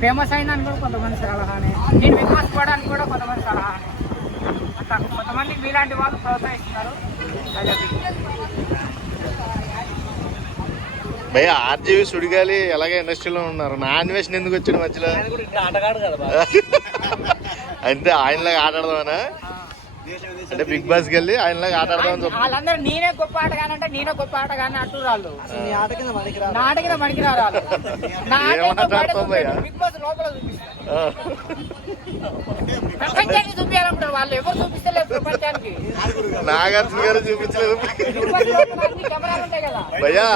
Famous అయిందని కూడా కొంతమంది సలహానే నేను బాస్ పోవడానికి కూడా కొంతమంది సలహానే అట్లా కొంతమంది మీలాంటి వాళ్ళు ప్రోత్సహిస్తున్నారు. భయ ఆర్జీవి సుడిగాలి ఎలాగే ఇండస్ట్రీలో ఉన్నారు? నా అన్వేషణ ఎందుకు వచ్చిన మధ్యలో? ఆటగాడు కదా. అంతే ఆయనలాగా ఆడదామనా? అంటే బిగ్ బాస్కి వెళ్ళి ఆయనలాగా ఆట ఆడదామని చెప్పి. వాళ్ళందరూ నేనే గొప్ప ఆటగానంటే నేనే గొప్ప ఆటగాని అంటున్నారు ఆట కింద ఆట? చూపించండి. బిగ్ బాస్ లోపల. ప్రపంచానికి చూపించాలంటారు వాళ్ళు ఎవరు చూపిస్తలేరు ప్రపంచానికి. నాగార్జున గారు చూపించలేదు. కదా. భయ్యా.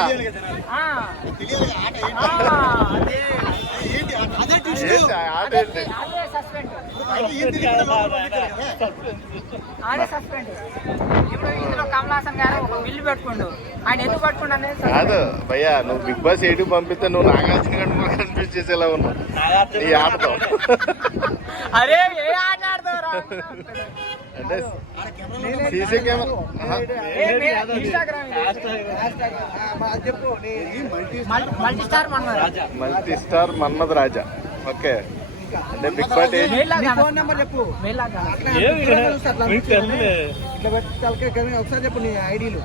సస్పెండ్. ఇప్పుడు ఇందులో గారు ఒక బిల్లు పెట్టుకుండు. ఆయన ఎందుకు పట్టుకుండు. కాదు భయ్యా నువ్వు బిగ్ బాస్ ఎయిట్ పంపిస్తే నువ్వు నాగార్జున గారిని కూడా కన్ఫ్యూజ్ చేసేలా ఉన్నావు. ఈ ఆటతో అరే ఏ ఆట ఆడతావురా అంటే CC camera. Multi star Manora Raja. Okay. అంటే బిగ్ ఫోన్ నెంబర్ చెప్పు. ఒకసారి చెప్పు నీ ఐడీలు.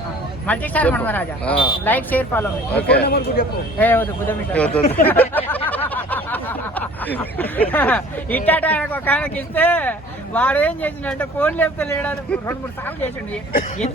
మల్టీ స్టార్ మనోరాజా ఆ. Like share follow okay phone number కూడా చెప్పు. ఏ వద్దు. ఇట్టాట ఒక ఆయనకి ఇస్తే వాడు ఏం చేసిండంటే ఫోన్ లేపుతా లేడు రెండు మూడు సార్లు చేసిండు.